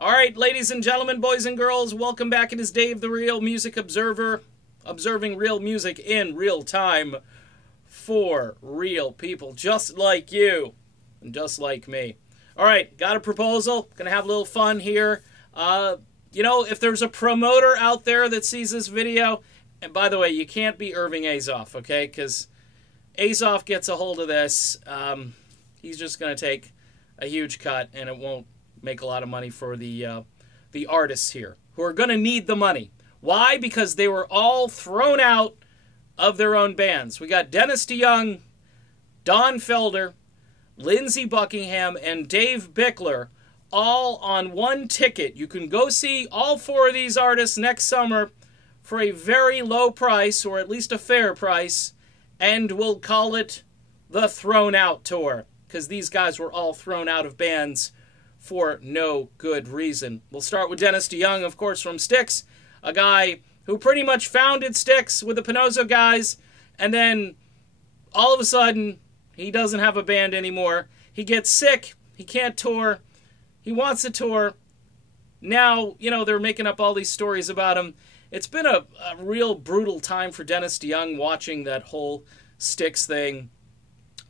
All right, ladies and gentlemen, boys and girls, welcome back. It is Dave, the Real Music Observer, observing real music in real time for real people just like you and just like me. All right, got a proposal. Gonna have a little fun here. If there's a promoter out there that sees this video, and by the way, you can't be Irving Azoff, okay? Because Azoff gets a hold of this, he's just gonna take a huge cut, and it won't make a lot of money for the artists here, who are going to need the money. Why? Because they were all thrown out of their own bands. We got Dennis DeYoung, Don Felder, Lindsey Buckingham, and Dave Bickler all on one ticket. You can go see all four of these artists next summer for a very low price, or at least a fair price, and we'll call it the Thrown Out Tour, because these guys were all thrown out of bands for no good reason. We'll start with Dennis DeYoung, of course, from Styx, a guy who pretty much founded Styx with the Pinozzo guys, and then all of a sudden, he doesn't have a band anymore. He gets sick, he can't tour, he wants to tour. Now, they're making up all these stories about him. It's been a real brutal time for Dennis DeYoung watching that whole Styx thing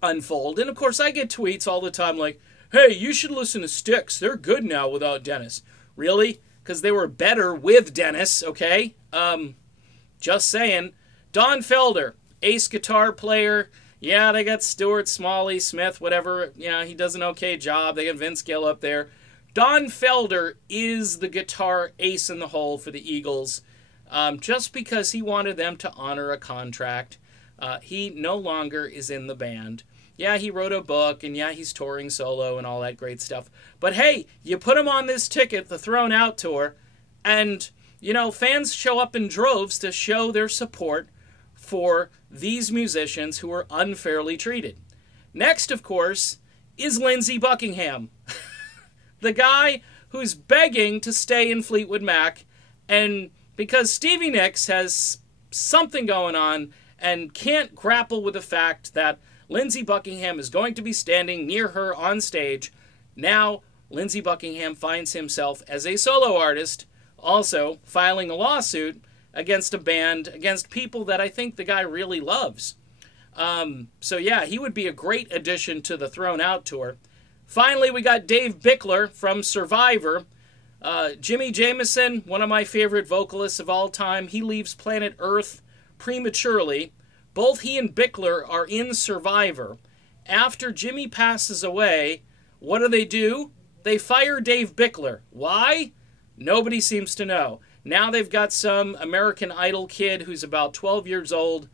unfold. And of course, I get tweets all the time like, hey, you should listen to Styx. They're good now without Dennis. Really? Because they were better with Dennis, okay? Just saying. Don Felder, ace guitar player. Yeah, they got Stuart, Smalley, Smith, whatever. He does an okay job. They got Vince Gill up there. Don Felder is the guitar ace in the hole for the Eagles, just because he wanted them to honor a contract. He no longer is in the band. Yeah, he wrote a book, and yeah, he's touring solo and all that great stuff. But hey, you put him on this ticket, the Thrown Out Tour, and, fans show up in droves to show their support for these musicians who are unfairly treated. Next, of course, is Lindsey Buckingham, the guy who's begging to stay in Fleetwood Mac, and because Stevie Nicks has something going on and can't grapple with the fact that Lindsey Buckingham is going to be standing near her on stage. Now, Lindsey Buckingham finds himself as a solo artist, also filing a lawsuit against a band, against people that I think the guy really loves. So yeah, he would be a great addition to the Thrown Out Tour. Finally, we got Dave Bickler from Survivor. Jimmy Jamison, one of my favorite vocalists of all time, he leaves planet Earth prematurely. Both he and Bickler are in Survivor. After Jimmy passes away, what do? They fire Dave Bickler. Why? Nobody seems to know. Now they've got some American Idol kid who's about 12 years old.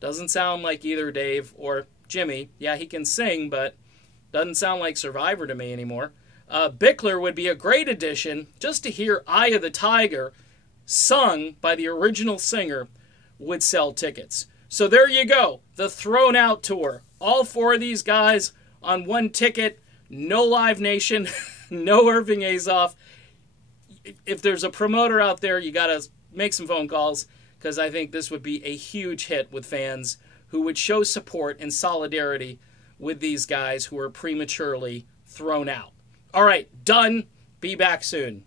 Doesn't sound like either Dave or Jimmy. Yeah, he can sing, but doesn't sound like Survivor to me anymore. Bickler would be a great addition. Just to hear Eye of the Tiger sung by the original singer would sell tickets. So there you go, the Thrown Out Tour. All four of these guys on one ticket, no Live Nation, no Irving Azoff. If there's a promoter out there, you got to make some phone calls, because I think this would be a huge hit with fans who would show support and solidarity with these guys who are prematurely thrown out. All right, done. Be back soon.